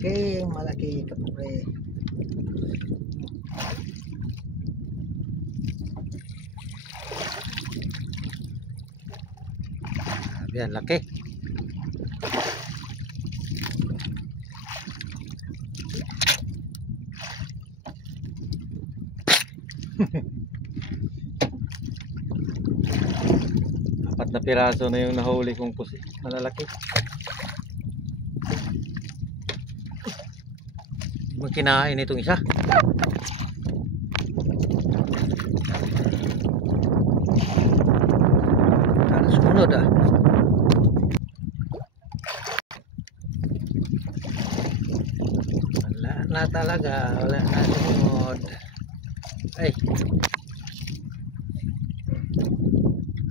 malaki kapre. Yan, laki. Apat na piraso na yung nahuli kong pusi. Malalaki. Hindi mo kinain itong isa. Sumunod ah. Wala na talaga. Wala na sumunod. Ay.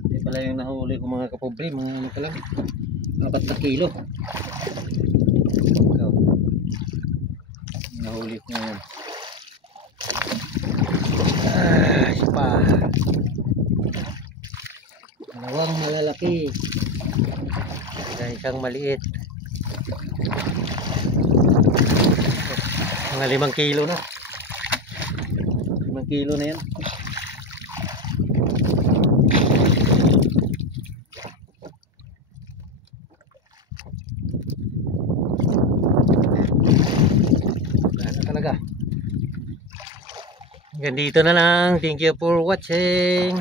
Hindi pala yung nahuli ko mga kapobre. Mga ano ka lang. 4 na kilo. Ikaw. Nahuli ko ngayon. Ay pa. Dalawang malalaki. Kaya isang maliit. Mga 5 kilo na. 5 kilo na yan. Wala na talaga. Hanggang dito na lang. Thank you for watching.